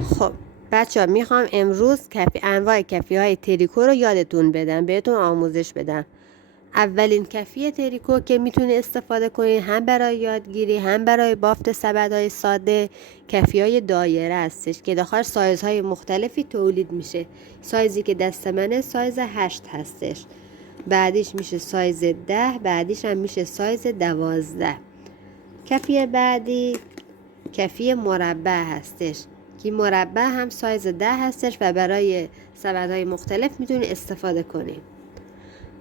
خب بچه ها، میخوام امروز انواع کفی های تریکو رو یادتون بدم، بهتون آموزش بدم. اولین کفی تریکو که میتونه استفاده کنید هم برای یادگیری هم برای بافت سبدهای ساده، کفی های دایره هستش که داخل سایزهای مختلفی تولید میشه. سایزی که دست منه سایز 8 هستش، بعدیش میشه سایز 10، بعدیش هم میشه سایز 12. کفی بعدی کفی مربع هستش که مربع هم سایز 10 هستش و برای سبدهای مختلف میتونی استفاده کنیم.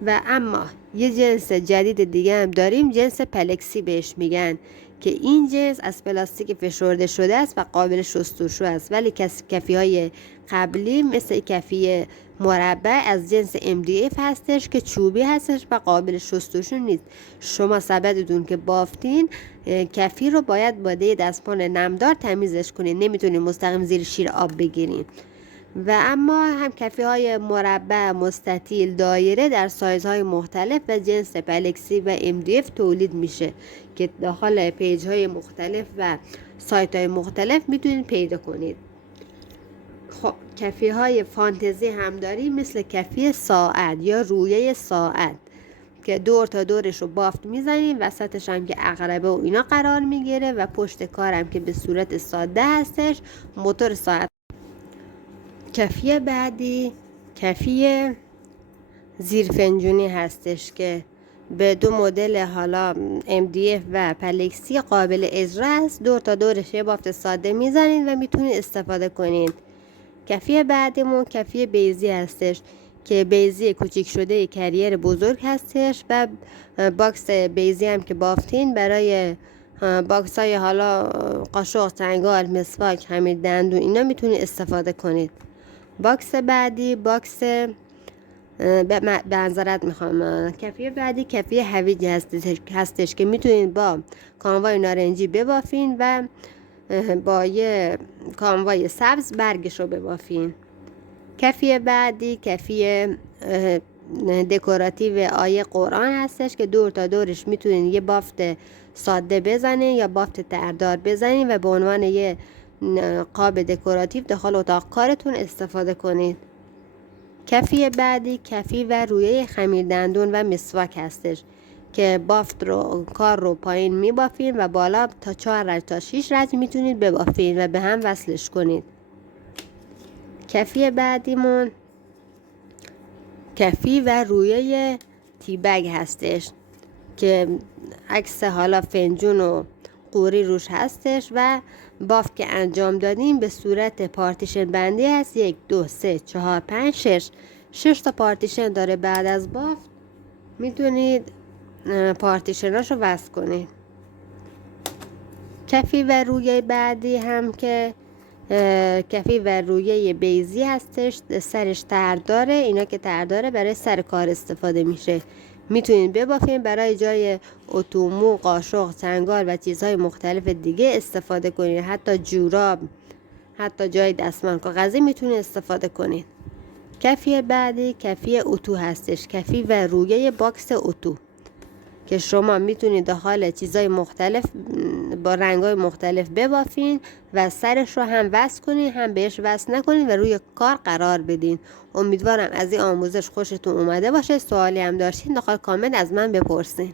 و اما یه جنس جدید دیگه هم داریم، جنس پلکسی بهش میگن، که این جنس از پلاستیک فشرده شده است و قابل شستشو است، ولی کفی های قبلی مثل کفی مربع از جنس MDF هستش که چوبی هستش و قابل شستشو نیست. شما سبدتون که بافتین کفی رو باید با دستمال نمدار تمیزش کنین، نمیتونین مستقیم زیر شیر آب بگیرین. و اما هم کفی های مربع، مستطیل، دایره در سایزهای مختلف و جنس پلکسی و MDF تولید میشه که داخل پیج های مختلف و سایت های مختلف میتونید پیدا کنید. خب کفی های فانتزی هم داریم، مثل کفی ساعت یا رویه ساعت که دور تا دورش رو بافت میزنیم، وسطش هم که عقربه و اینا قرار میگیره و پشت کارم که به صورت ساده هستش موتور ساعت. کفی بعدی کفی زیرفنجونی هستش که به دو مدل حالا MDF و پلکسی قابل اجرا است. دور تا دورش یه بافت ساده میزنید و میتونید استفاده کنید. کفی بعدیمون کفی بیزی هستش که بیزی کوچیک شده کریر بزرگ هستش و باکس بیزی هم که بافتین برای باکس های حالا قاشق، چنگال، مسواک، خمیر دندون اینا میتونید استفاده کنید. باکس بعدی باکس بنظرت میخوام کفی بعدی کفی هویج هستش که میتونید با کانوای نارنجی ببافین و با یه کانوای سبز برگش رو ببافین. کفی بعدی کفی دکوراتیو آیه قرآن هستش که دور تا دورش میتونین یه بافت ساده بزنین یا بافت تردار بزنین و به عنوان یه قاب دکوراتیو داخل اتاق کارتون استفاده کنید. کفی بعدی کفی و رویه خمیر دندون و مسواک هستش که بافت رو کار رو پایین میبافین و بالا تا 4 رج تا 6 رج میتونید ببافین و به هم وصلش کنید. کفی بعدیمون کفی و رویه تیبگ هستش که عکس حالا فنجون و قوری روش هستش و بافت که انجام دادیم به صورت پارتیشن بندی هست. 1 2 3 4 5 6 تا پارتیشن داره. بعد از بافت میتونید پارتیشناشو وصل کنید. کفی و رویه بعدی هم که کفی و رویه بیزی هستش، سرش تر داره. اینا که تر داره برای سر کار استفاده میشه، میتونید ببافین برای جای اتومو، قاشق، چنگال و چیزهای مختلف دیگه استفاده کنید. حتی جوراب، حتی جای دستمال کاغذی میتونید استفاده کنید. کفی بعدی کفی اتو هستش، کفی و رویه باکس اتو که شما میتونید داخل چیزای مختلف با رنگای مختلف ببافین و سرش رو هم وصل کنین هم بهش وصل نکنین و روی کار قرار بدین. امیدوارم از این آموزش خوشتون اومده باشه. سوالی هم داشتین داخل کامنت از من بپرسین.